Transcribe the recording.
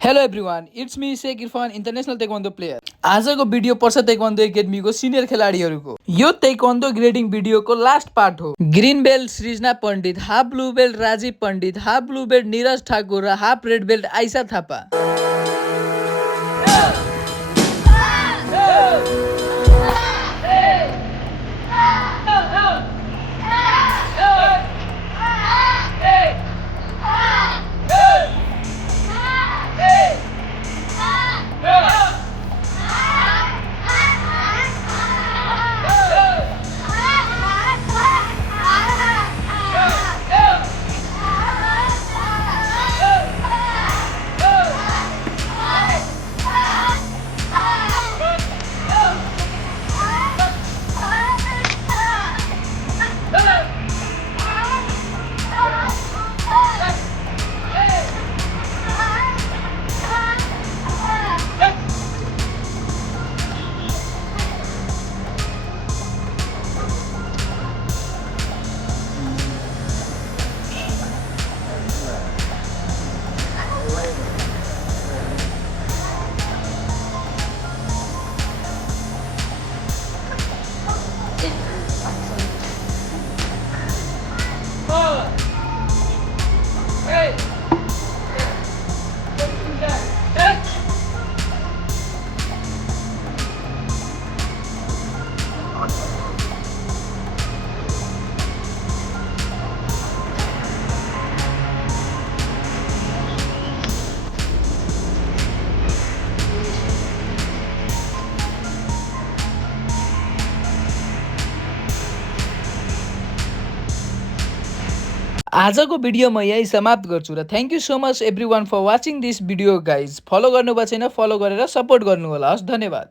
Hello everyone, it's me Sheikh Irfan, international taekwondo player. आजको video पर्छ taekwondo एकाडेमीको senior खेलाडीहरूको। यो taekwondo grading भिडियोको last part हो। Green belt सृजना Pandit, half blue belt Rajiv Pandit, half blue belt Niraj Thakur र half red belt आइसा थापा। आजको video म यही समाप्त गर्छु र thank you so much every one for watching this video guys. फलो गर्नुभएको छैन, फलो गरेर सपोर्ट गर्नु होला। हस्, धन्यवाद।